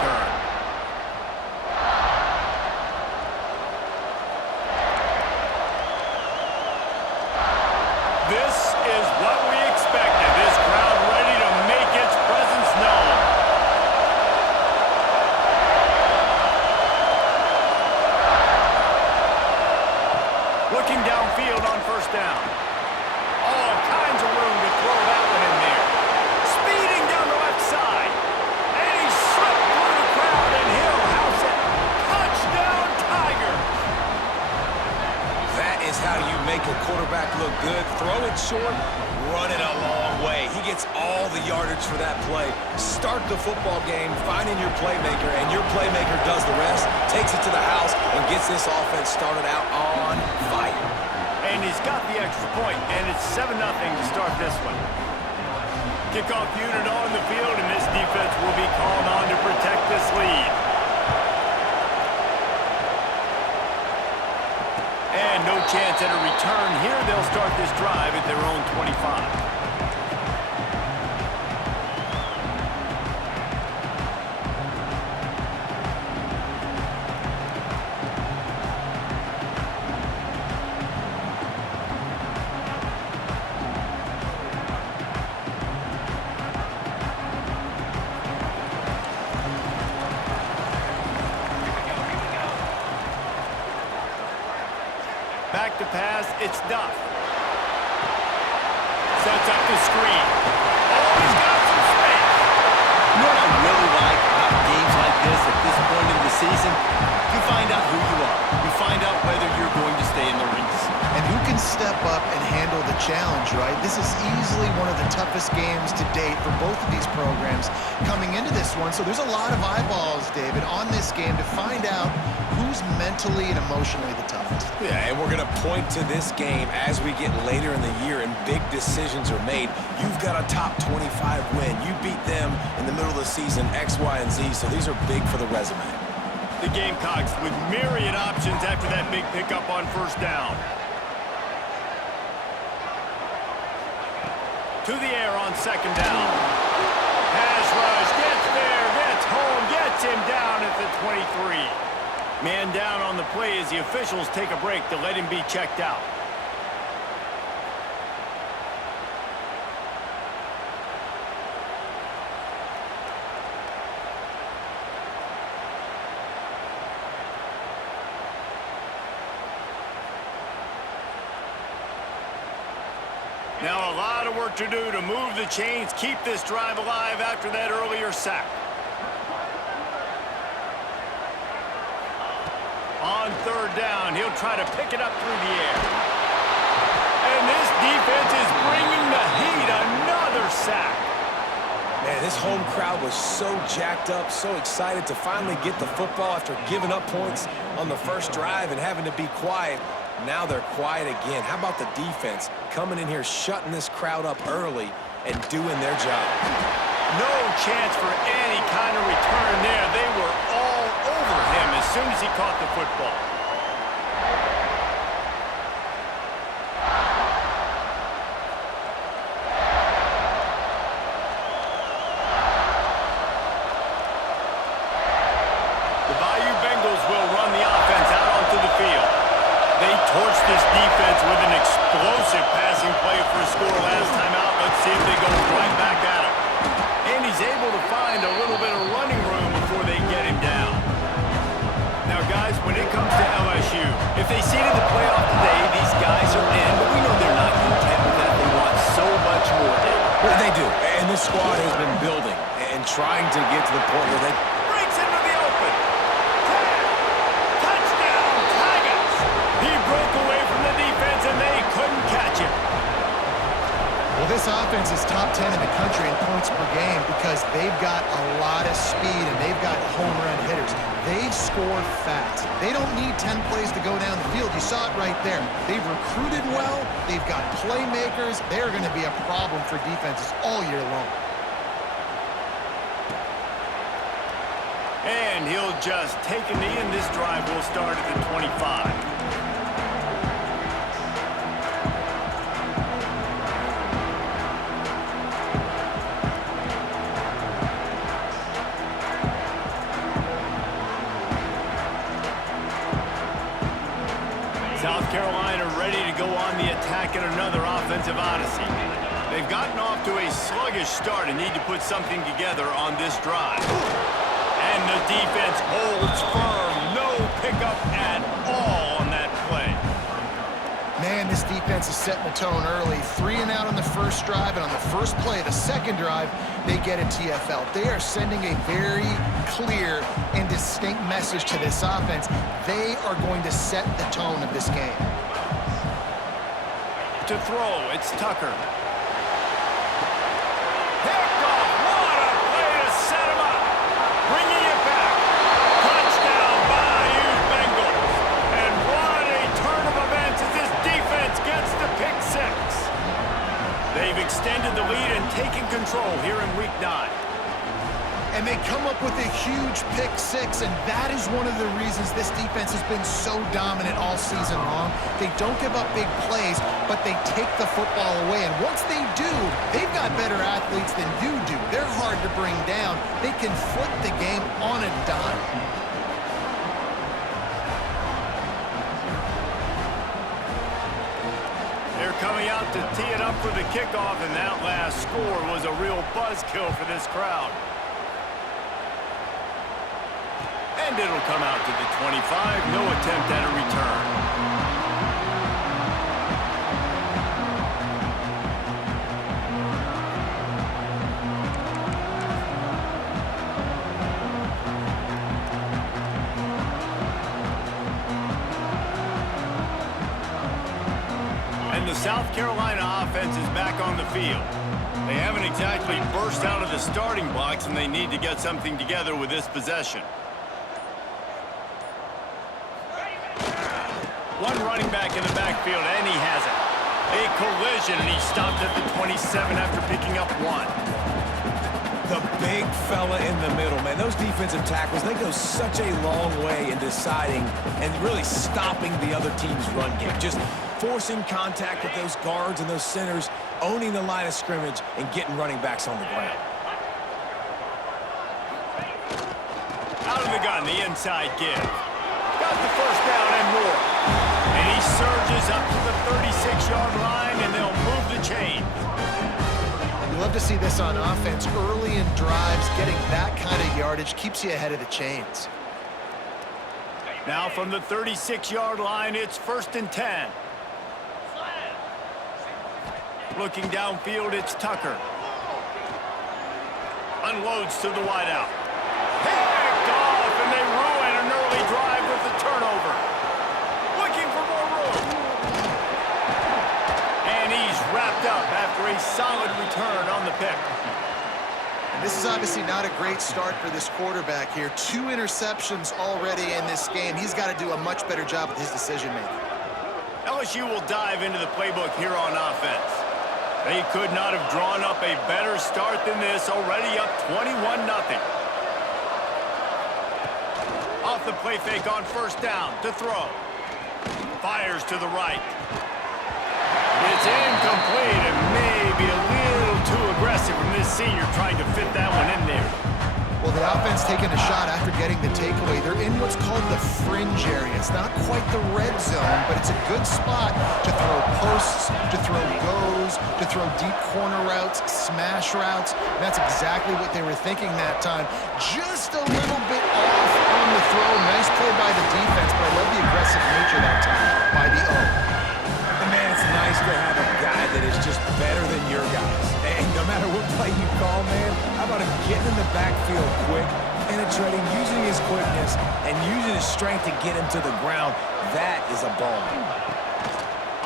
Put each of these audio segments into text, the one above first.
return. This is what we expected. This crowd ready to make its presence known. Looking downfield on first down. All kinds of room to throw that one in there. Speeding down the left side. And he slipped through the crowd, and he'll house it. Touchdown, Tigers! That is how you make a quarterback look good. Throw it short, run it a long way. He gets all the yardage for that play. Start the football game finding your playmaker, and your playmaker does the rest, takes it to the house, and gets this offense started out on fire. And he's got the extra point, and it's 7-0 to start this one. Kickoff unit on the field, and this defense will be called on to protect this lead. And no chance at a return here. They'll start this drive at their own 25. Back to pass, it's Duff. Sets up the screen. Oh, he's got some space. You know what I really like about games like this point in the season? You find out who you are. You find out whether you're going to stay in the race. And who can step up and handle the challenge, right? This is easily one of the toughest games to date for both of these programs coming into this one. So there's a lot of eyeballs, David, on this game to find out who's mentally and emotionally the toughest. Yeah, and we're going to point to this game as we get later in the year and big decisions are made. You've got a top 25 win. You beat them in the middle of the season, X, Y, and Z, so these are big for the resume. The Gamecocks with myriad options after that big pickup on first down. To the air on second down. Pass rush, gets there, gets home, gets him down at the 23. Man down on the play as the officials take a break to let him be checked out. Now a lot of work to do to move the chains, keep this drive alive after that earlier sack. On third down, he'll try to pick it up through the air. And this defense is bringing the heat. Another sack. Man, this home crowd was so jacked up, so excited to finally get the football after giving up points on the first drive and having to be quiet. Now they're quiet again. How about the defense coming in here, shutting this crowd up early and doing their job? No chance for any kind of return there. They were all over him as soon as he caught the football. The Bayou Bengals will run the offense out onto the field. They torched this defense with an explosive passing play for a score last time out. Let's see if they go right back at him. And he's able to find a little bit of running room before they get him down. Now, guys, when it comes to LSU, if they seeded the playoff today, these guys are in, but we know they're not content with that. They want so much more, David. Well, they do, and this squad has been building and trying to get to the point where they... Breaks into the open. Touchdown, Tigers. He broke away from the defense, and they couldn't catch him. Well, this offense is top 10 in the country in points per game because they've got a lot of speed and they've got home run hitters. They score fast. They don't need 10 plays to go down the field. You saw it right there. They've recruited well. They've got playmakers. They're going to be a problem for defenses all year long. And he'll just take a knee, and this drive will start at the 25. Carolina ready to go on the attack in another offensive odyssey. They've gotten off to a sluggish start and need to put something together on this drive. And the defense holds firm. No pickup at all on that play. Man, this defense is setting the tone early. 3 and out on the first drive, and on the first play, the second drive, they get a TFL. They are sending a very clear and distinct message to this offense. They are going to set the tone of this game. To throw, it's Tucker. Picked off. What a play to set him up. Bringing it back. Touchdown, Bayou Bengals. And what a turn of events as this defense gets the pick 6. They've extended the lead and taken control here in Week 9. And they come up with a huge pick 6, and that is one of the reasons this defense has been so dominant all season long. They don't give up big plays, but they take the football away. And once they do, they've got better athletes than you do. They're hard to bring down. They can flip the game on a dime. They're coming out to tee it up for the kickoff, and that last score was a real buzzkill for this crowd. And it'll come out to the 25. No attempt at a return. And the South Carolina offense is back on the field. They haven't exactly burst out of the starting blocks, and they need to get something together with this possession. One running back in the backfield, and he has it. A collision, and he stopped at the 27 after picking up 1. The big fella in the middle, man. Those defensive tackles, they go such a long way in deciding and really stopping the other team's run game. Just forcing contact with those guards and those centers, owning the line of scrimmage, and getting running backs on the ground. Out of the gun, the inside give. Got the first down and more. And he surges up to the 36-yard line, and they'll move the chain. You love to see this on offense. Early in drives, getting that kind of yardage keeps you ahead of the chains. Now from the 36-yard line, it's 1st and 10. Looking downfield, it's Tucker. Unloads to the wideout. Picked off, and they ruin an early drive with the turnover. Looking for more room. And he's wrapped up after a solid return on the pick. And this is obviously not a great start for this quarterback here. 2 interceptions already in this game. He's got to do a much better job with his decision-making. LSU will dive into the playbook here on offense. They could not have drawn up a better start than this, already up 21-0. Off the play fake on 1st down to throw. Fires to the right. It's incomplete and maybe a little too aggressive from this senior trying to fit that one in there. Well, the offense taking a shot after getting the takeaway. They're in what's called the fringe area. It's not quite the red zone, but it's a good spot to throw posts, to throw goes, to throw deep corner routes, smash routes. And that's exactly what they were thinking that time. Just a little bit off on the throw. Nice play by the defense, but I love the aggressive nature that time by the O. And man, it's nice to have a guy that is just better than your guys. And no matter what play you call, man, how about him getting in the backfield quick, penetrating, using his quickness, and using his strength to get him to the ground. That is a ball.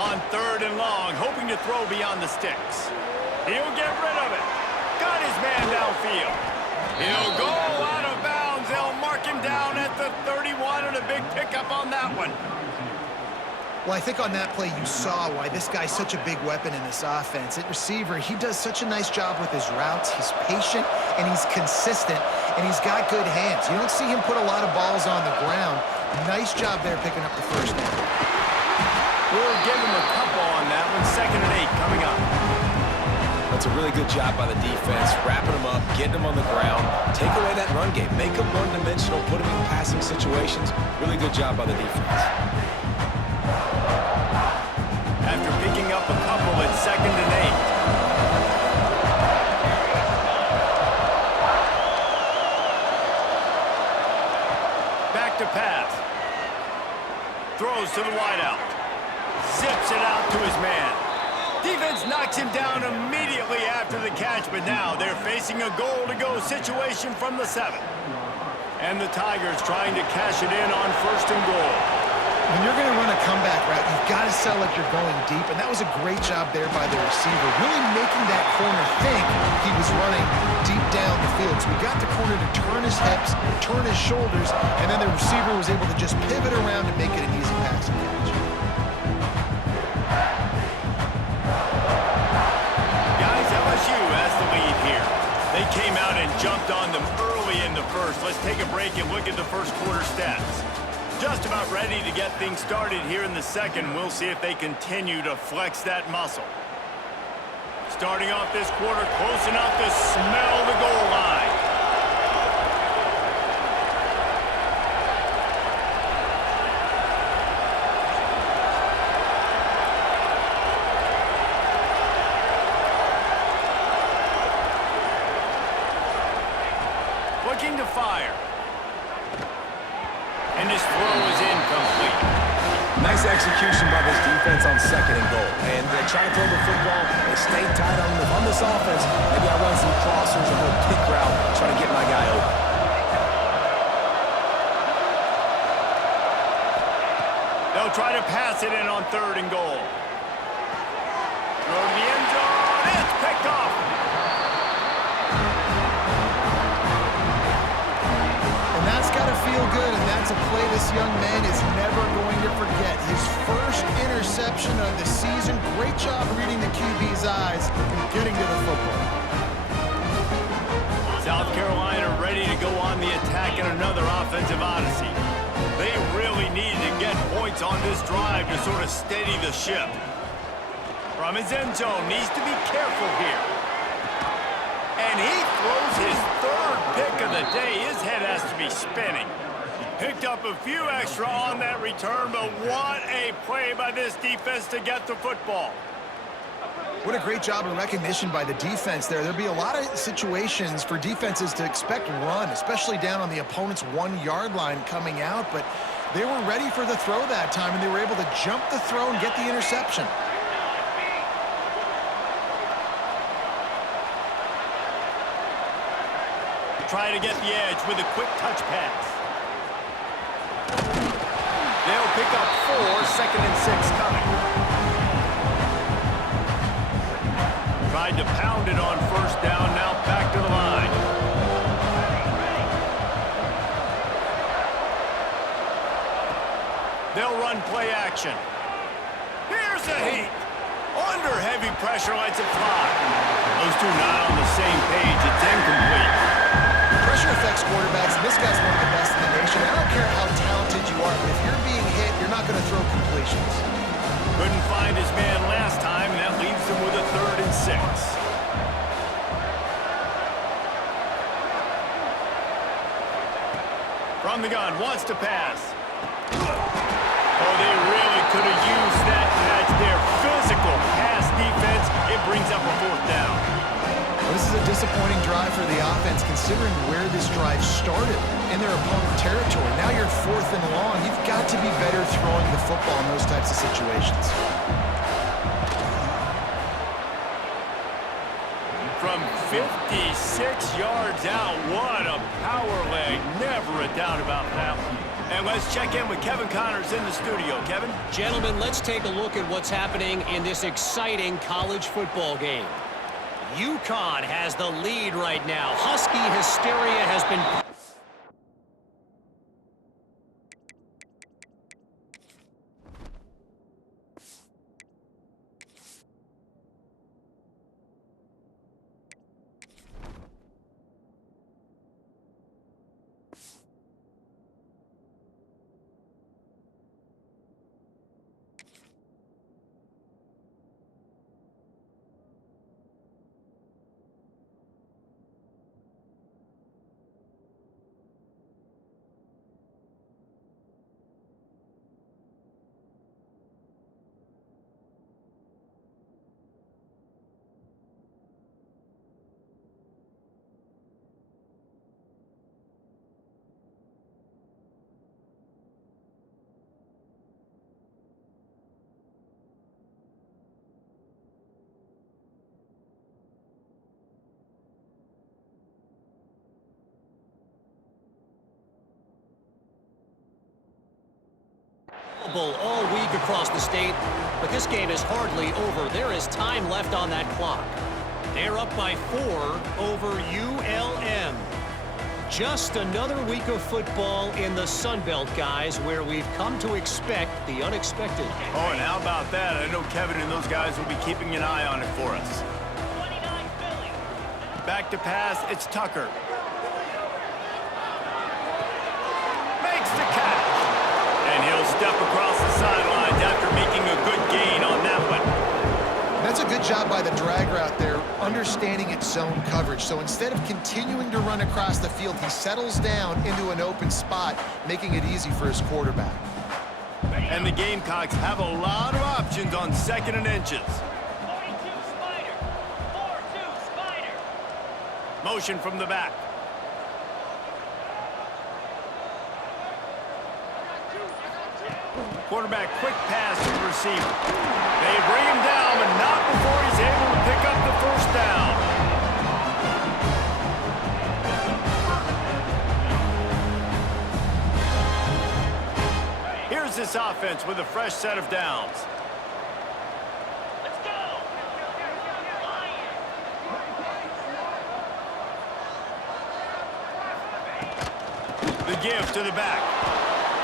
On 3rd and long, hoping to throw beyond the sticks. He'll get rid of it. Got his man downfield. He'll go out of bounds. They'll mark him down at the 31, and a big pickup on that one. Well, I think on that play you saw why this guy's such a big weapon in this offense. At receiver, he does such a nice job with his routes. He's patient, and he's consistent, and he's got good hands. You don't see him put a lot of balls on the ground. Nice job there picking up the 1st down. We'll give him a couple on that one. 2nd and 8 coming up. That's a really good job by the defense, wrapping them up, getting them on the ground, take away that run game, make them one-dimensional, put them in passing situations. Really good job by the defense. 2nd and 8. Back to pass. Throws to the wideout. Zips it out to his man. Defense knocks him down immediately after the catch, but now they're facing a goal-to-go situation from the 7. And the Tigers trying to cash it in on 1st and goal. When you're going to run a comeback route, you've got to sell like you're going deep, and that was a great job there by the receiver, really making that corner think he was running deep down the field. So we got the corner to turn his hips, turn his shoulders, and then the receiver was able to just pivot around and make it an easy pass and catch. Guys, LSU has the lead here. They came out and jumped on them early in the first. Let's take a break and look at the first quarter stats. Just about ready to get things started here in the second. We'll see if they continue to flex that muscle. Starting off this quarter, close enough to smell the goal line. Looking to fire. And his throw is incomplete. Nice execution by this defense on 2nd and goal. And they try to throw the football. They stay tight on this offense. Maybe I run some crossers, a little pick route, try to get my guy open. They'll try to pass it in on 3rd and goal. Throw to the end zone. It's picked off. And that's got to feel good, and that's a play this young man is never going to forget. His first interception of the season. Great job reading the QB's eyes and getting to the football. South Carolina ready to go on the attack in another offensive odyssey. They really need to get points on this drive to sort of steady the ship. From his end zone, needs to be careful here. And he throws his 3rd pick of the day. His head has to be spinning. He picked up a few extra on that return, but what a play by this defense to get the football. What a great job of recognition by the defense there. There'll be a lot of situations for defenses to expect run, especially down on the opponent's 1-yard line coming out, but they were ready for the throw that time, and they were able to jump the throw and get the interception. Try to get the edge with a quick touch pass. They'll pick up 4, 2nd and 6 coming. Tried to pound it on 1st down, now back to the line. They'll run play action. Here's a heat. Under heavy pressure, lets it fly. Those two not on the same page. It's incomplete. Pressure affects quarterbacks, and this guy's one of the best in the nation. I don't care how talented you are, but if you're being hit, you're not going to throw completions. Couldn't find his man last time, and that leaves him with a 3rd and 6. From the gun, wants to pass. Oh, they really could have used that catch there. Physical pass defense. It brings up a 4th down. Well, this is a disappointing drive for the offense, considering where this drive started in their opponent territory. Now you're 4th and long. You've got to be better throwing the football in those types of situations. From 56 yards out, what a power leg. Never a doubt about that one. And let's check in with Kevin Connors in the studio. Kevin? Gentlemen, let's take a look at what's happening in this exciting college football game. UConn has the lead right now. Husky hysteria has been... football all week across the state, but this game is hardly over. There is time left on that clock. They're up by 4 over ULM. Just another week of football in the Sun Belt, guys, where we've come to expect the unexpected. Oh, and how about that? I know Kevin and those guys will be keeping an eye on it for us. Back to pass, it's Tucker. Makes the catch. And he'll step across the sidelines after making a good gain on that one. That's a good job by the drag route there, understanding its zone coverage. So instead of continuing to run across the field, he settles down into an open spot, making it easy for his quarterback. And the Gamecocks have a lot of options on 2nd and inches. 42 Spider. 4-2 Spider. Motion from the back. Quarterback, quick pass to the receiver. They bring him down, but not before he's able to pick up the first down. Here's this offense with a fresh set of downs. Let's go. The give to the back.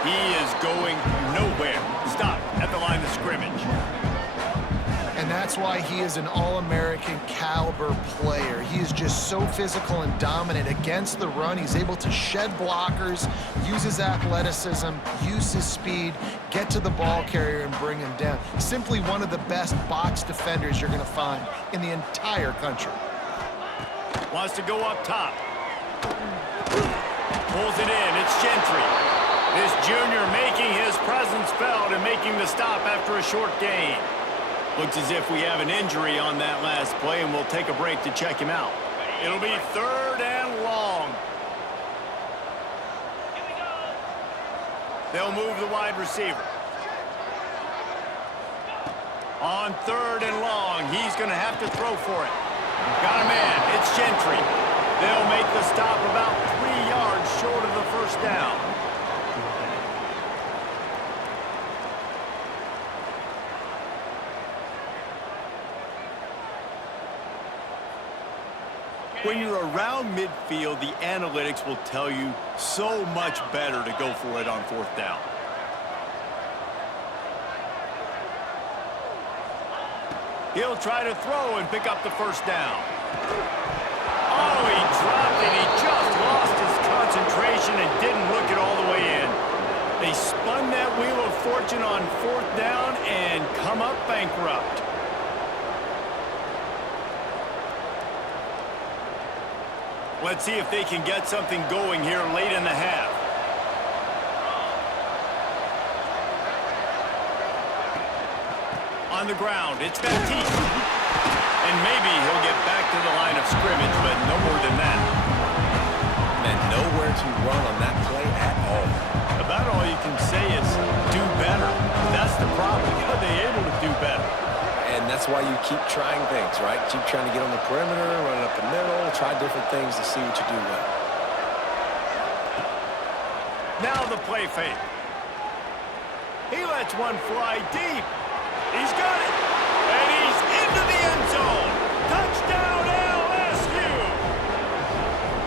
He is going nowhere. Stop at the line of scrimmage. And that's why he is an All-American caliber player. He is just so physical and dominant against the run. He's able to shed blockers, use his athleticism, use his speed, get to the ball carrier and bring him down. Simply one of the best box defenders you're going to find in the entire country. Wants to go up top. Pulls it in. It's Gentry. This junior making his presence felt and making the stop after a short gain. Looks as if we have an injury on that last play, and we'll take a break to check him out. It'll be 3rd and long. Here we go. They'll move the wide receiver. On 3rd and long, he's going to have to throw for it. Got a man. It's Gentry. They'll make the stop about 3 yards short of the first down. When you're around midfield, the analytics will tell you so much better to go for it on 4th down. He'll try to throw and pick up the first down. Oh, he dropped it. He just lost his concentration and didn't look it all the way in. They spun that wheel of fortune on 4th down and come up bankrupt. Let's see if they can get something going here late in the half. On the ground, it's Baptiste. And maybe he'll get back to the line of scrimmage, but no more than that. And nowhere to run on that play at all. About all you can say is do better. That's the problem. Are they able to do better? And that's why you keep trying things, right? Keep trying to get on the perimeter, run it up the middle, try different things to see what you do well. Now the play fake. He lets one fly deep. He's got it. And he's into the end zone. Touchdown, LSU.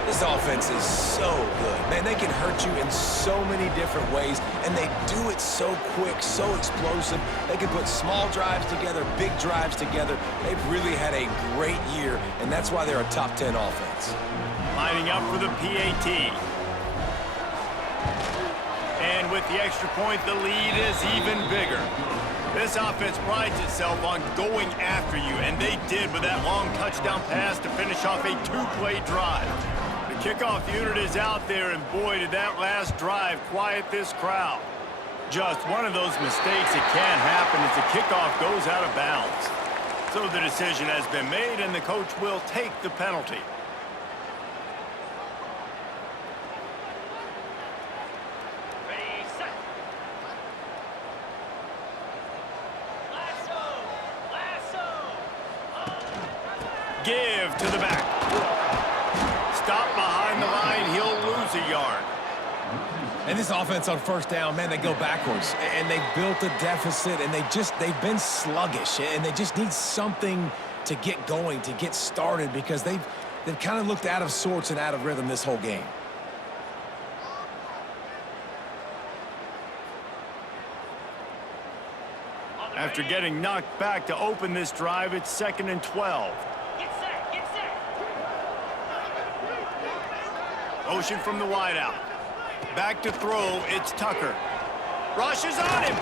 This offense is so good. Man, they can hurt you in so many different ways, and they do it so quick, so explosive. They can put small drives together, big drives together. They've really had a great year, and that's why they're a top 10 offense. Lining up for the PAT. And with the extra point, the lead is even bigger. This offense prides itself on going after you, and they did with that long touchdown pass to finish off a 2-play drive. The kickoff unit is out there, and boy, did that last drive quiet this crowd. Just one of those mistakes that can happen as the kickoff goes out of bounds. So the decision has been made, and the coach will take the penalty. Ready, set. Lasso. Give to the back. Stop behind the line. He'll lose a yard. And this offense on first down, man, they go backwards. And they built a deficit, and they've been sluggish. And they just need something to get going, to get started, because they've kind of looked out of sorts and out of rhythm this whole game. After getting knocked back to open this drive, it's 2nd and 12. Get set, get set. Motion from the wideout. Back to throw, it's Tucker. Rushes on him.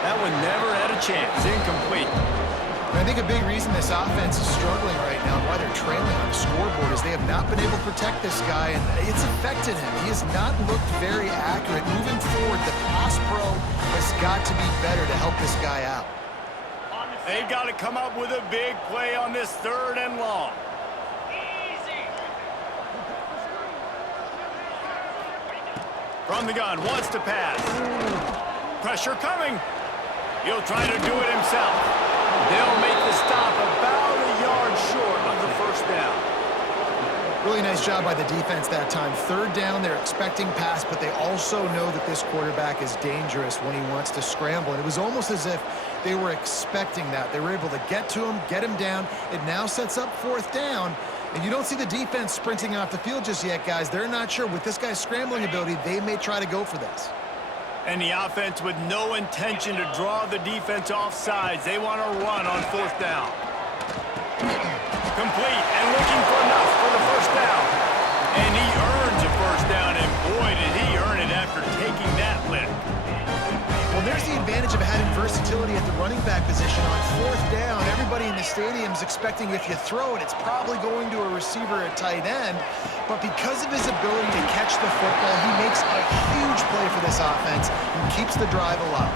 That one never had a chance. Incomplete. I think a big reason this offense is struggling right now and why they're trailing on the scoreboard is they have not been able to protect this guy, and it's affected him. He has not looked very accurate. Moving forward, the pass pro has got to be better to help this guy out. They've got to come up with a big play on this 3rd and long. Easy. From the gun, wants to pass. Pressure coming. He'll try to do it himself. They'll make the stop about a yard short of the 1st down. Really nice job by the defense that time. 3rd down, they're expecting pass, but they also know that this quarterback is dangerous when he wants to scramble. And it was almost as if they were expecting that. They were able to get to him, get him down. It now sets up 4th down. And you don't see the defense sprinting off the field just yet, guys. They're not sure. With this guy's scrambling ability, they may try to go for this. And the offense with no intention to draw the defense off sides. They want to run on 4th down. Complete and looking for enough for the 1st down. And he earns a 1st down, and boy, did he earn it after taking that lick. Well, there's the advantage of having versatility at the running back position. On 4th down, everybody in the stadium is expecting if you throw it, it's probably going to a receiver at tight end. But because of his ability to catch the football, he makes a huge play for this offense and keeps the drive alive.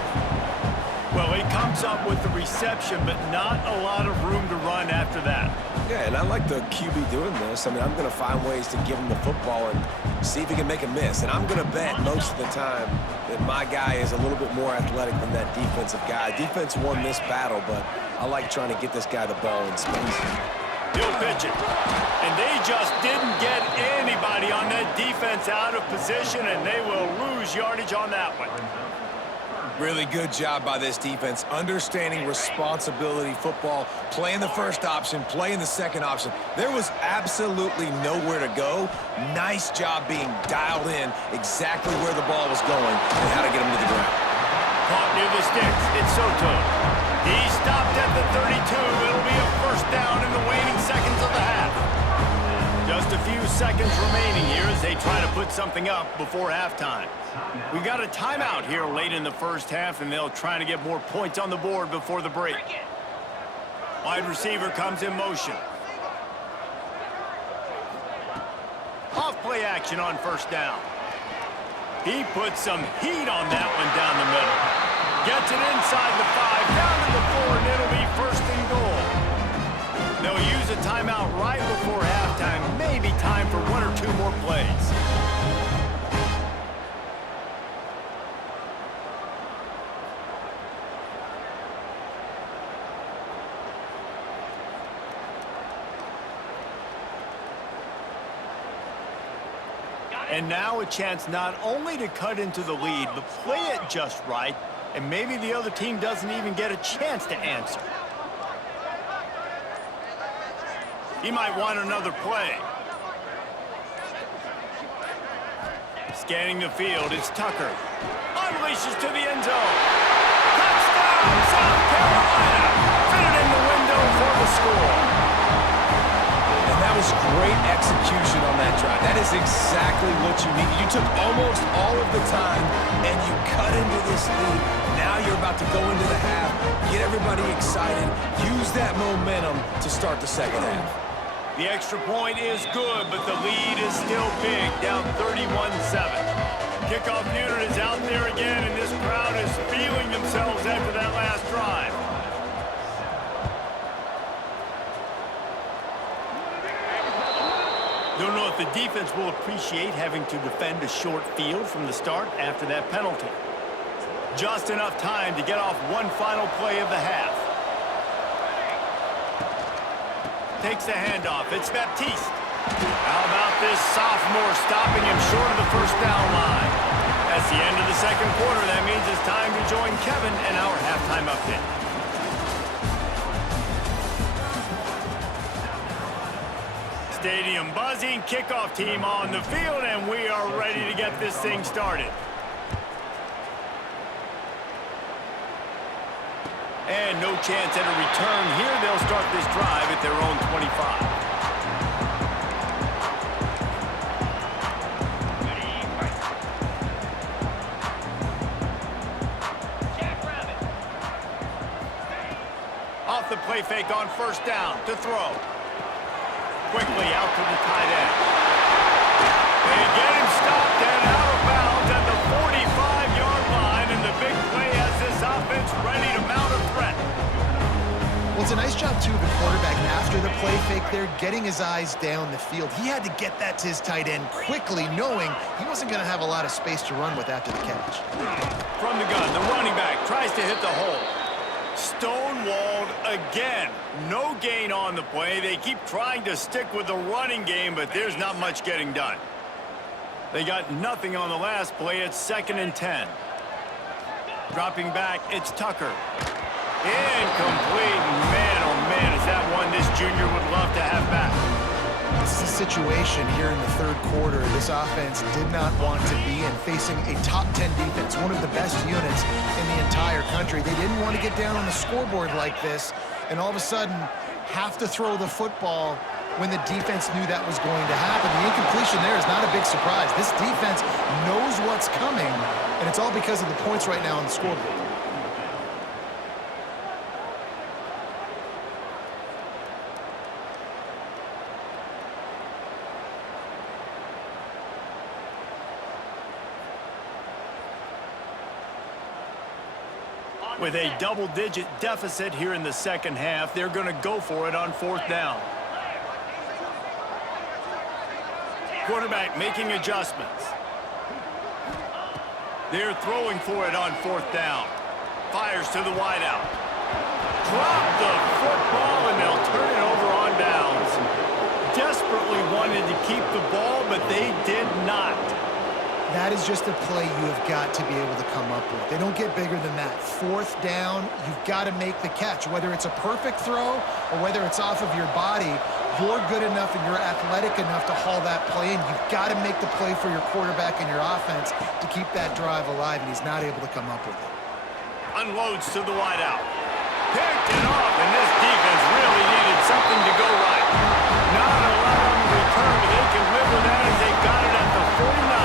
Well, he comes up with the reception, but not a lot of room to run after that. Yeah, and I like the QB doing this. I mean, I'm going to find ways to give him the football and see if he can make a miss. And I'm going to bet most of the time that my guy is a little bit more athletic than that defensive guy. Defense won this battle, but I like trying to get this guy the ball in space. He'll pitch it. And they just didn't get anybody on that defense out of position, and they will lose yardage on that one. Really good job by this defense, understanding responsibility football, playing the 1st option, playing the 2nd option. There was absolutely nowhere to go. Nice job being dialed in exactly where the ball was going and how to get him to the ground. Caught near the sticks. It's Soto. He stopped at the 32. It'll be a 1st down in the waning seconds of the half. Just a few seconds remaining here as they try to put something up before halftime. We got a timeout here late in the 1st half, and they'll try to get more points on the board before the break. Wide receiver comes in motion. Off play action on 1st down. He puts some heat on that one down the middle. Gets it inside the 5, down to the 4, and it'll be 1st and goal. They'll use a timeout right before halftime. Maybe time for 1 or 2 more plays. And now a chance not only to cut into the lead, but play it just right, and maybe the other team doesn't even get a chance to answer. He might want another play. Scanning the field, it's Tucker. Unleashes to the end zone. Touchdown, South Carolina! Fitted in the window for the score. And that was great execution on that drive. That is exactly what you needed. You took almost all of the time, and you cut into this lead. Now you're about to go into the half, get everybody excited, use that momentum to start the 2nd half. The extra point is good, but the lead is still big, down 31-7. Kickoff unit is out there again, and this crowd is feeling themselves after that last drive. Don't know if the defense will appreciate having to defend a short field from the start after that penalty. Just enough time to get off one final play of the half. Takes the handoff. It's Baptiste. How about this sophomore stopping him short of the 1st down line? second quarter. That means it's time to join Kevin in our halftime update. Stadium buzzing, kickoff team on the field, and we are ready to get this thing started. And no chance at a return here. They'll start this drive at their own 25. Off the play fake on first down to throw. Quickly out to the tight end. They get him stopped and out of bounds at the 45-yard line, and the big play has this offense ready to mount a threat. Well, it's a nice job, too, the quarterback, after the play fake there, getting his eyes down the field. He had to get that to his tight end quickly, knowing he wasn't going to have a lot of space to run with after the catch. From the gun, the running back tries to hit the hole. Stonewalled again. No gain on the play. They keep trying to stick with the running game, but there's not much getting done. They got nothing on the last play. It's 2nd and 10. Dropping back, it's Tucker. Incomplete. Man, oh man, is that one this junior would love to have back. This is a situation here in the third quarter this offense did not want to be in, facing a top 10 defense, one of the best units in the entire country. They didn't want to get down on the scoreboard like this and all of a sudden have to throw the football when the defense knew that was going to happen. The incompletion there is not a big surprise. This defense knows what's coming, and it's all because of the points right now on the scoreboard. With a double-digit deficit here in the second half, they're going to go for it on 4th down. Quarterback making adjustments. They're throwing for it on 4th down. Fires to the wideout. Drop the football, and they'll turn it over on downs. Desperately wanted to keep the ball, but they did not. That is just a play you have got to be able to come up with. They don't get bigger than that. 4th down, you've got to make the catch. Whether it's a perfect throw or whether it's off of your body, you're good enough and you're athletic enough to haul that play in. You've got to make the play for your quarterback and your offense to keep that drive alive, and he's not able to come up with it. Unloads to the wideout. Picked it off, and this defense really needed something to go right. Not a lot on the return, but they can live with that as they got it at the 49.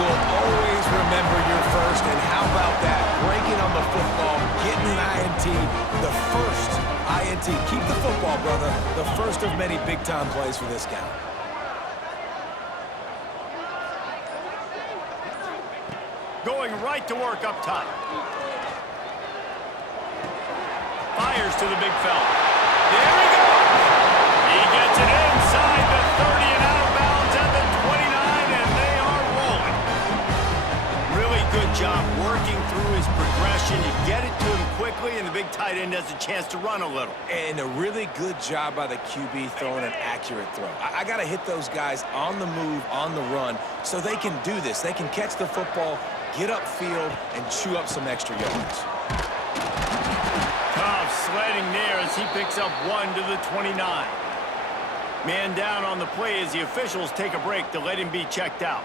Always remember your first, and how about that? Breaking on the football, getting an INT, the first INT. Keep the football, brother. The first of many big-time plays for this guy. Going right to work up top. Fires to the big fella. There he goes! He gets it inside the 30 and out of bounds at the 29, and they are rolling. Really good job working through his progression. You get it to him quickly, and the big tight end has a chance to run a little. And a really good job by the QB throwing an accurate throw. I got to hit those guys on the move, on the run, so they can do this. They can catch the football, get upfield, and chew up some extra yards. Tough sledding there as he picks up 1 to the 29. Man down on the play as the officials take a break to let him be checked out.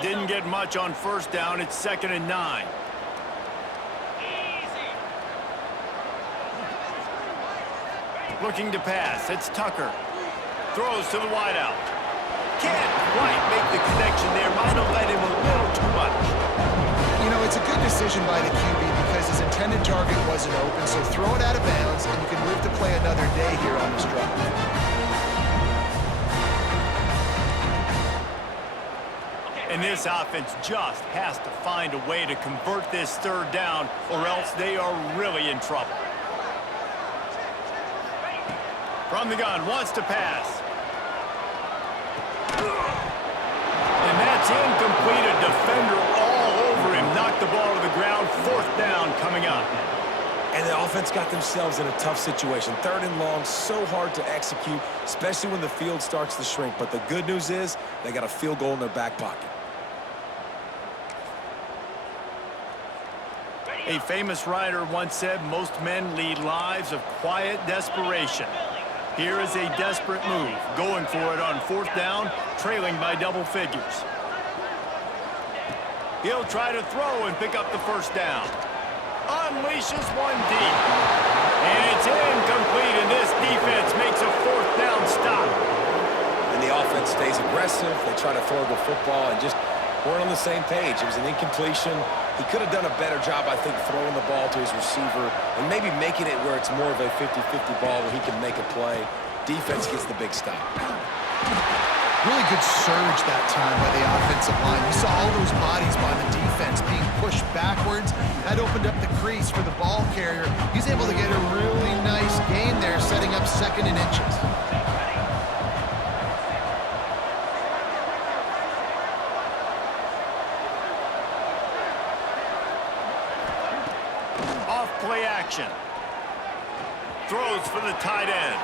Didn't get much on first down. It's 2nd and 9. Looking to pass. It's Tucker. Throws to the wideout. Can't quite make the connection there. Might have led him a little too much. You know, it's a good decision by the QB because his intended target wasn't open, so throw it out of bounds, and you can live to play another day here on this drive. And this offense just has to find a way to convert this 3rd down, or else they are really in trouble. From the gun, wants to pass. And that's incomplete. A defender all over him. Knocked the ball to the ground. 4th down coming up. And the offense got themselves in a tough situation. 3rd and long, so hard to execute, especially when the field starts to shrink. But the good news is they got a field goal in their back pocket. A famous writer once said, most men lead lives of quiet desperation. Here is a desperate move, going for it on 4th down, trailing by double figures. He'll try to throw and pick up the 1st down. Unleashes one deep. And it's incomplete, and this defense makes a 4th down stop. And the offense stays aggressive. They try to throw the football and just weren't on the same page. It was an incompletion. He could have done a better job, I think, throwing the ball to his receiver and maybe making it where it's more of a 50-50 ball where he can make a play. Defense gets the big stop. Really good surge that time by the offensive line. You saw all those bodies by the defense being pushed backwards. That opened up the crease for the ball carrier. He's able to get a really nice gain there, setting up 2nd and inches. Off play action. Throws for the tight end.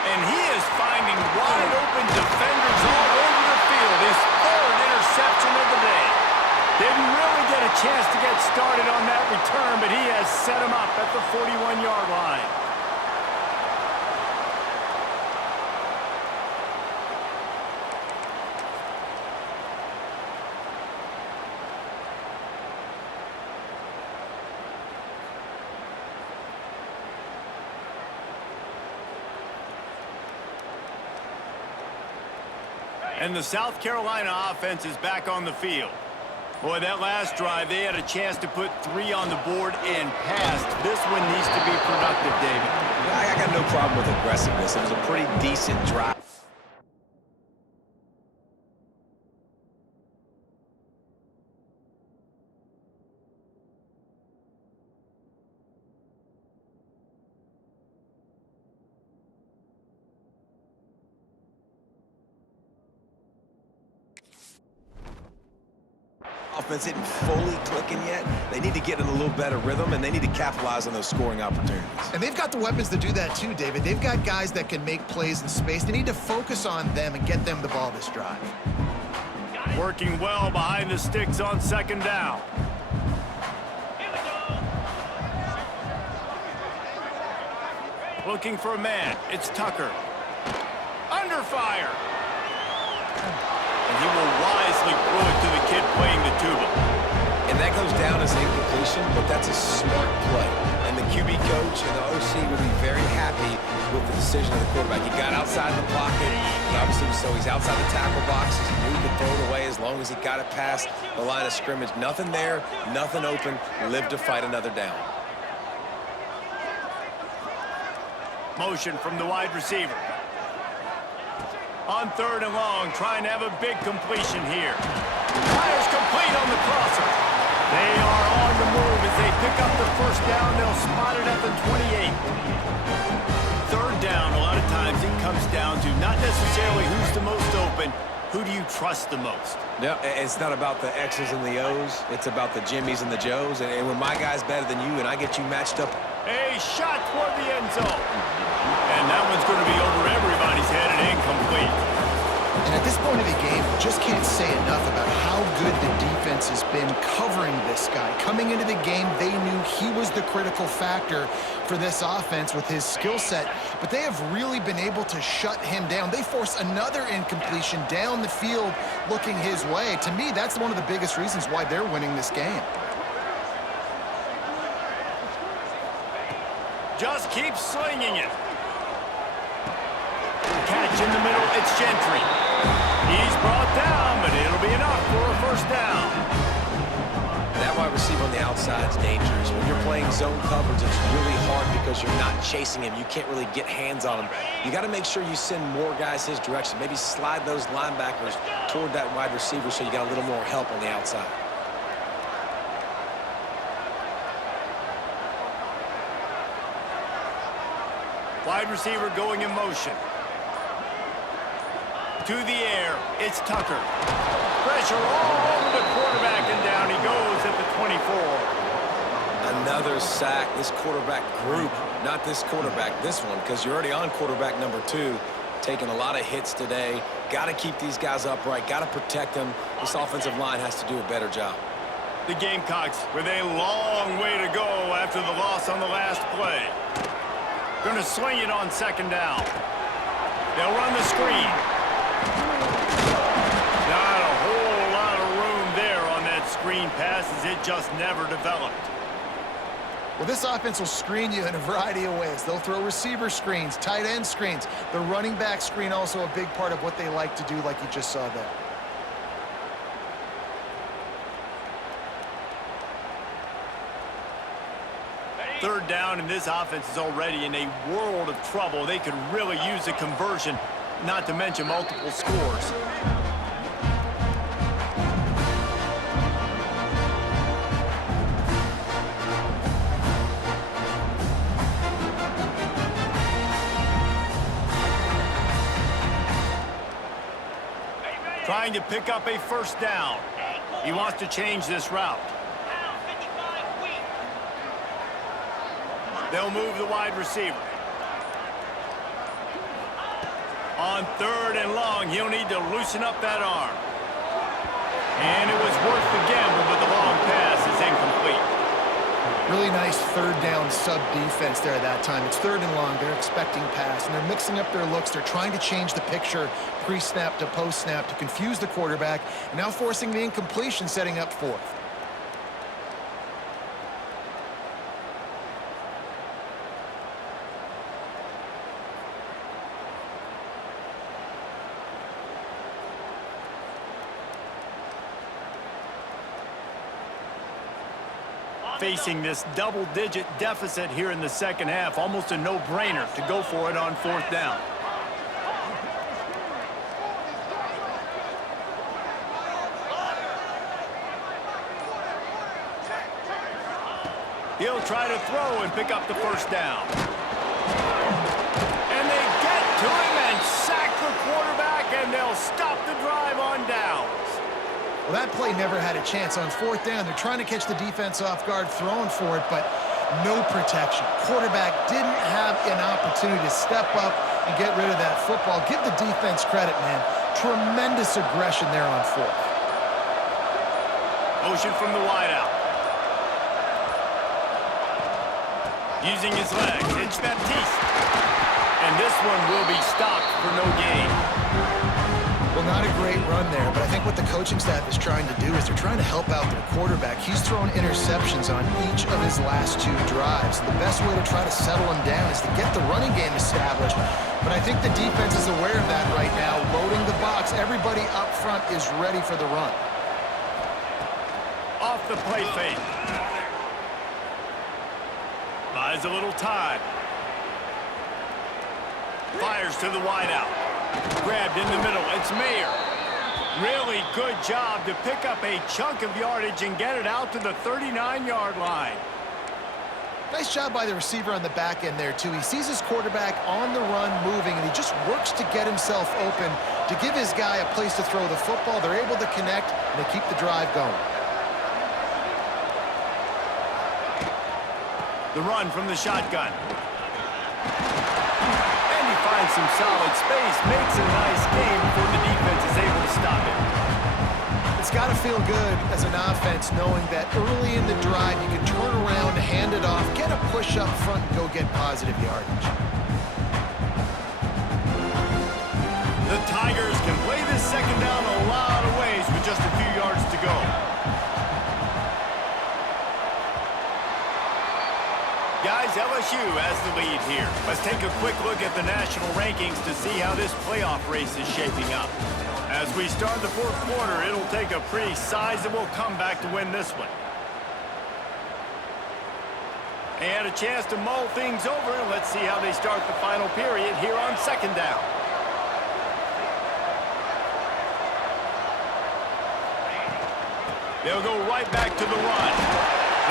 And he is finding wide open defenders all over the field. His 3rd interception of the day. Didn't really get a chance to get started on that return, but he has set him up at the 41-yard line. And the South Carolina offense is back on the field. Boy, that last drive, they had a chance to put 3 on the board and passed. This one needs to be productive, David. I got no problem with aggressiveness. It was a pretty decent drive. Offense isn't fully clicking yet. They need to get in a little better rhythm, and they need to capitalize on those scoring opportunities. And they've got the weapons to do that too, David. They've got guys that can make plays in space. They need to focus on them and get them the ball this drive. Working well behind the sticks on 2nd down. Looking for a man. It's Tucker. Under fire. And he will wisely throw it to the kid playing the tuba. And that goes down as incompletion, but that's a smart play. And the QB coach and the OC will be very happy with the decision of the quarterback. He got outside the pocket. And obviously, so he's outside the tackle boxes. He knew he could throw it away as long as he got it past the line of scrimmage. Nothing there, nothing open. Live to fight another down. Motion from the wide receiver. On 3rd and long, trying to have a big completion here. Fires complete on the crosser. They are on the move as they pick up the 1st down. They'll spot it at the 28. 3rd down, a lot of times it comes down to not necessarily who's the most open, who do you trust the most? Yeah, it's not about the X's and the O's. It's about the Jimmies and the Joes. And when my guy's better than you and I get you matched up. A shot toward the end zone. And that one's going to be over everybody's head and incomplete. And at this point of the game, just can't say enough about how good the defense has been covering this guy. Coming into the game, they knew he was the critical factor for this offense with his skill set, but they have really been able to shut him down. They force another incompletion down the field looking his way. To me, that's one of the biggest reasons why they're winning this game. Just keep slinging it. Catch in the middle, it's Gentry. He's brought down, but it'll be enough for a 1st down. That wide receiver on the outside is dangerous. When you're playing zone coverage, it's really hard because you're not chasing him. You can't really get hands on him. You got to make sure you send more guys his direction. Maybe slide those linebackers toward that wide receiver so you got a little more help on the outside. Wide receiver going in motion. To the air, it's Tucker. Pressure all over the quarterback, and down he goes at the 24. Another sack. This quarterback group, not this quarterback, this one, because you're already on quarterback number 2. Taking a lot of hits today. Got to keep these guys upright. Got to protect them. This offensive line has to do a better job. The Gamecocks with a long way to go after the loss on the last play. Going to swing it on second down. They'll run the screen. Not a whole lot of room there on that screen pass as it just never developed. Well, this offense will screen you in a variety of ways. They'll throw receiver screens, tight end screens. The running back screen also a big part of what they like to do, like you just saw there. Third down, and this offense is already in a world of trouble. They could really use a conversion, not to mention multiple scores. Trying to pick up a first down. He wants to change this route. They'll move the wide receiver. On third and long, he'll need to loosen up that arm. And it was worth the gamble, but the long pass is incomplete. Really nice third down sub defense there at that time. It's third and long. They're expecting pass, and they're mixing up their looks. They're trying to change the picture pre-snap to post-snap to confuse the quarterback, and now forcing the incompletion, setting up fourth. Facing this double-digit deficit here in the second half, almost a no-brainer to go for it on fourth down. He'll try to throw and pick up the first down. And they get to him and sack the quarterback, and they'll stop the drive on downs. Well, that play never had a chance. On fourth down, they're trying to catch the defense off guard, throwing for it, but no protection. Quarterback didn't have an opportunity to step up and get rid of that football. Give the defense credit, man. Tremendous aggression there on fourth. Motion from the wideout. Using his legs, it's Baptiste. And this one will be stopped for no gain. Well, not a great run there, but I think what the coaching staff is trying to do is they're trying to help out their quarterback. He's thrown interceptions on each of his last 2 drives. The best way to try to settle him down is to get the running game established. But I think the defense is aware of that right now, loading the box. Everybody up front is ready for the run. Off the play fake. Buys a little time. Fires to the wideout. Grabbed in the middle. It's Mayer. Really good job to pick up a chunk of yardage and get it out to the 39-yard line. Nice job by the receiver on the back end there, too. He sees his quarterback on the run moving, and he just works to get himself open to give his guy a place to throw the football. They're able to connect, and they keep the drive going. The run from the shotgun. And he finds some solid space, makes a nice game before the defense is able to stop it. It's got to feel good as an offense knowing that early in the drive you can turn around, hand it off, get a push up front, and go get positive yardage. The Tigers can play this second down a lot of ways with just a few yards to go. Guys, LSU has the lead here. Let's take a quick look at the national rankings to see how this playoff race is shaping up. As we start the fourth quarter, it'll take a pretty sizable comeback to win this one. They had a chance to mull things over. Let's see how they start the final period here on second down. They'll go right back to the run.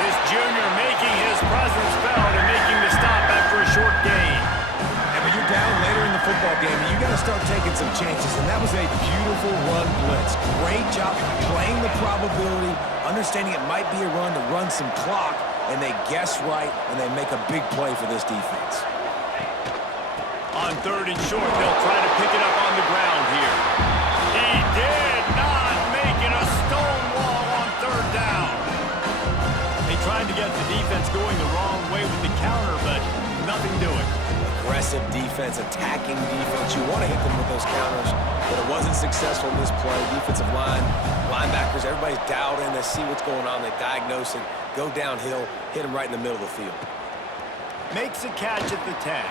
This junior making his presence felt and making the stop after a short gain. And when you're down later in the football game, you got to start taking some chances. And that was a beautiful run blitz. Great job playing the probability, understanding it might be a run to run some clock, and they guess right, and they make a big play for this defense. On 3rd and short, they'll try to pick it up on the ground here. He did not make it a stone wall on 3rd down. They tried to get the defense going the wrong way with the counter, but nothing doing. Aggressive defense, attacking defense. You want to hit them with those counters, but it wasn't successful in this play. Defensive line, linebackers, everybody's dialed in. They see what's going on. They diagnose it, go downhill, hit them right in the middle of the field. Makes a catch at the 10.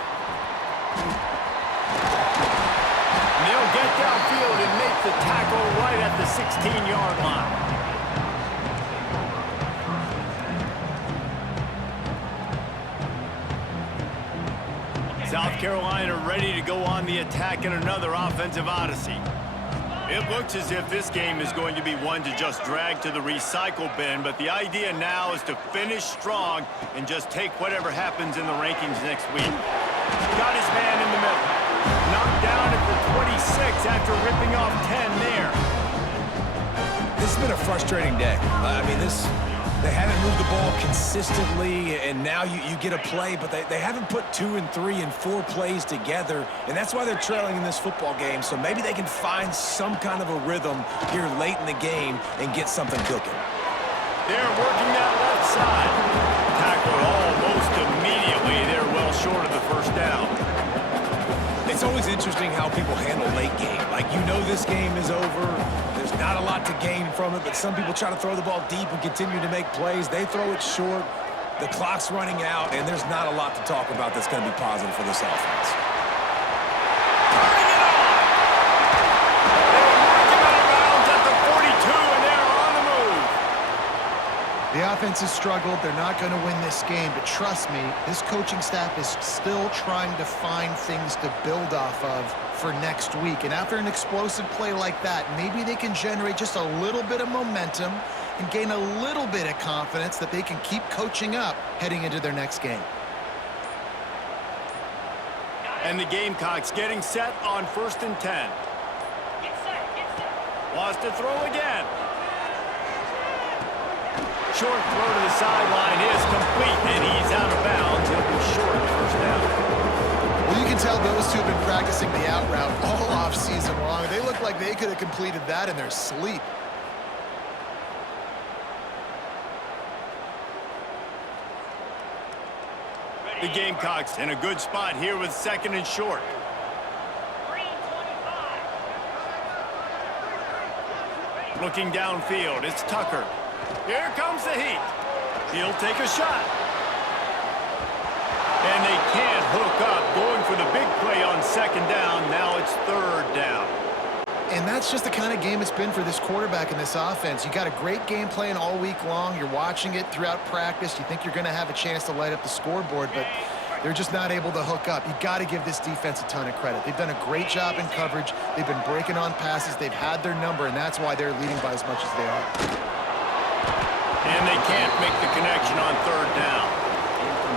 And they'll get downfield and make the tackle right at the 16-yard line. South Carolina ready to go on the attack in another offensive odyssey. It looks as if this game is going to be one to just drag to the recycle bin, but the idea now is to finish strong and just take whatever happens in the rankings next week. Got his man in the middle. Knocked down at the 26 after ripping off 10 there. This has been a frustrating day. They haven't moved the ball consistently, and now you get a play, but they haven't put 2 and 3 and 4 plays together, and that's why they're trailing in this football game. So maybe they can find some kind of a rhythm here late in the game and get something cooking. They're working that left side. Tackled almost immediately. They're well short of the 1st down. It's always interesting how people handle late game. Like, you know this game is over. There's not a lot to gain from it, but some people try to throw the ball deep and continue to make plays. They throw it short. The clock's running out, and there's not a lot to talk about that's going to be positive for this offense. Turning it on! They mark him out of bounds at the 42, and they're on the move. The offense has struggled. They're not going to win this game, but trust me, this coaching staff is still trying to find things to build off of for next week. And after an explosive play like that, maybe they can generate just a little bit of momentum and gain a little bit of confidence that they can keep coaching up heading into their next game. And the Gamecocks getting set on 1st and 10. Get set, get set. Wants to throw again. Short throw to the sideline is complete, and he's out of bounds. He'll be short of the 1st down. Well, you can tell those two have been practicing the out route all off season long. They look like they could have completed that in their sleep. The Gamecocks in a good spot here with 2nd and short. Green 25. Looking downfield, it's Tucker. Here comes the heat. He'll take a shot. And they can't hook up. Going for the big play on 2nd down. Now it's 3rd down. And that's just the kind of game it's been for this quarterback in this offense. You got a great game plan all week long. You're watching it throughout practice. You think you're going to have a chance to light up the scoreboard, but they're just not able to hook up. You got to give this defense a ton of credit. They've done a great job in coverage. They've been breaking on passes. They've had their number, and that's why they're leading by as much as they are. And they can't make the connection on 3rd down.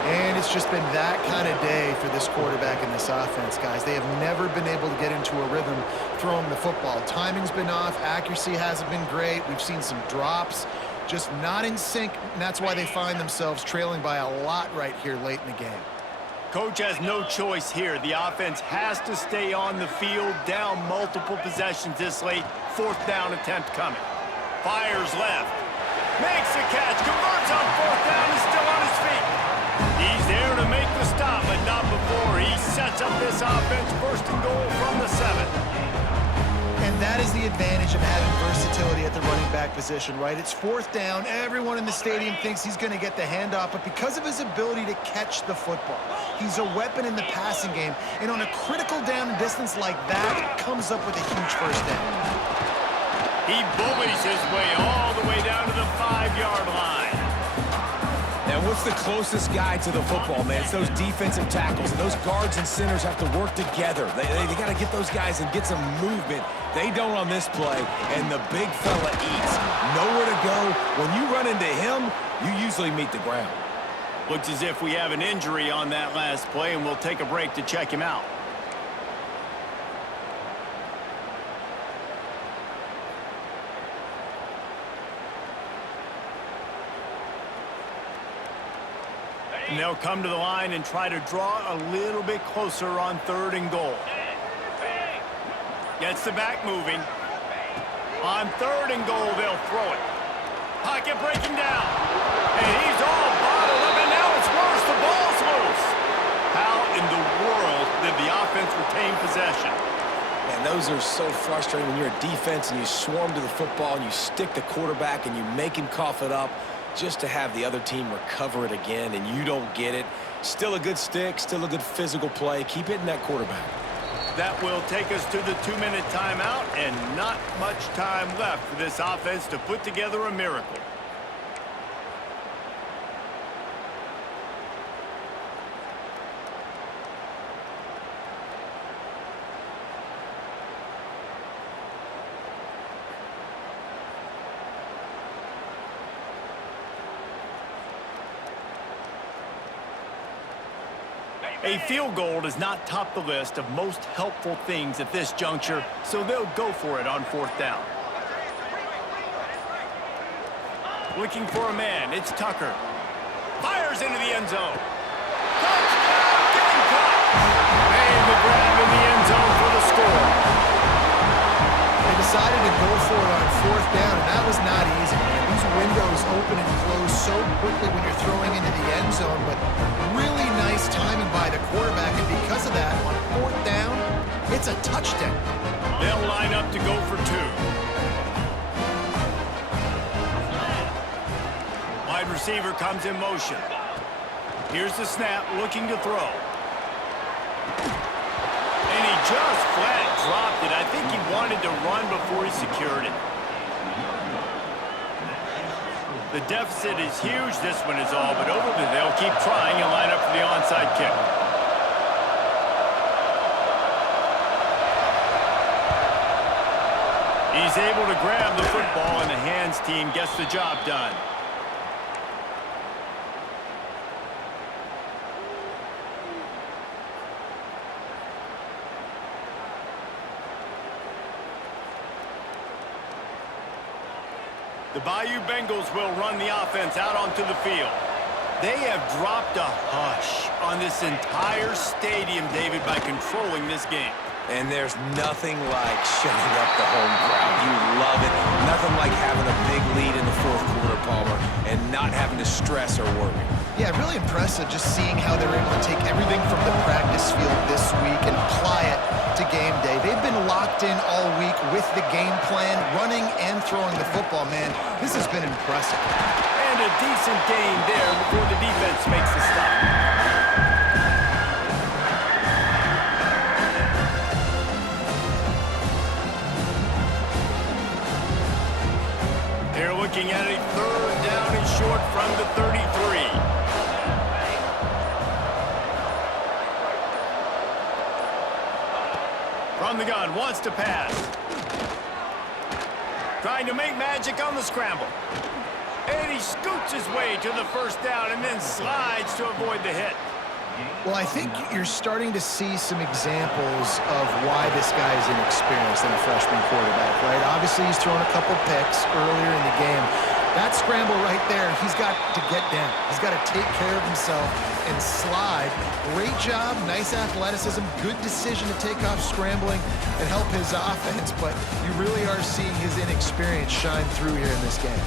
And it's just been that kind of day for this quarterback in this offense, guys. They have never been able to get into a rhythm throwing the football. Timing's been off. Accuracy hasn't been great. We've seen some drops, just not in sync, and that's why they find themselves trailing by a lot right here late in the game. Coach has no choice here. The offense has to stay on the field, down multiple possessions this late. 4th down attempt coming. Fires left. Makes a catch. Converts on 4th down. Is still on his feet. He's there to make the stop, but not before. He sets up this offense 1st and goal from the 7. And that is the advantage of having versatility at the running back position, right? It's 4th down. Everyone in the stadium thinks he's going to get the handoff, but because of his ability to catch the football, he's a weapon in the passing game. And on a critical down and distance like that, comes up with a huge 1st down. He bullies his way all the way down to the 5-yard line. And what's the closest guy to the football, man? It's those defensive tackles, and those guards and centers have to work together. They got to get those guys and get some movement. They don't on this play, and the big fella eats. Nowhere to go. When you run into him, you usually meet the ground. Looks as if we have an injury on that last play, and we'll take a break to check him out. And they'll come to the line and try to draw a little bit closer on 3rd and goal. Gets the back moving. On 3rd and goal, they'll throw it. Pocket breaking down. And he's all bottled up, and now it's worse. The ball's loose. How in the world did the offense retain possession? Man, those are so frustrating when you're a defense and you swarm to the football and you stick the quarterback and you make him cough it up just to have the other team recover it again and you don't get it. Still a good stick, still a good physical play. Keep hitting that quarterback. That will take us to the 2-minute timeout, and not much time left for this offense to put together a miracle. A field goal does not top the list of most helpful things at this juncture, so they'll go for it on 4th down. Looking for a man, it's Tucker. Fires into the end zone. Touchdown, getting caught. And the grab in the end zone for the score. They decided to go for it on 4th down, and that was not easy, man. These windows open and close so quickly when you're throwing into the end zone, but really nice timing by the quarterback, and because of that, on 4th down, it's a touchdown. They'll line up to go for 2. Wide receiver comes in motion. Here's the snap, looking to throw. And he just flat dropped it. I think he wanted to run before he secured it. The deficit is huge. This one is all but over, but they'll keep trying and line up for the onside kick. He's able to grab the football, and the hands team gets the job done. The Bayou Bengals will run the offense out onto the field. They have dropped a hush on this entire stadium, David, by controlling this game. And there's nothing like shutting up the home crowd. You love it. Nothing like having a big lead in the 4th quarter, Palmer, and not having to stress or worry. Yeah, really impressive just seeing how they're able to take everything from the practice field this week and apply it to game day. They've been locked in all week with the game plan, running and throwing the football, man. This has been impressive. And a decent gain there before the defense makes the stop. They're looking at a 3rd down and short from the 33. From the gun, wants to pass. Trying to make magic on the scramble. And he scoots his way to the 1st down and then slides to avoid the hit. Well, I think you're starting to see some examples of why this guy is inexperienced in a freshman quarterback, right? Obviously, he's thrown a couple picks earlier in the game. That scramble right there, he's got to get down. He's got to take care of himself and slide. Great job, nice athleticism, good decision to take off scrambling and help his offense, but you really are seeing his inexperience shine through here in this game.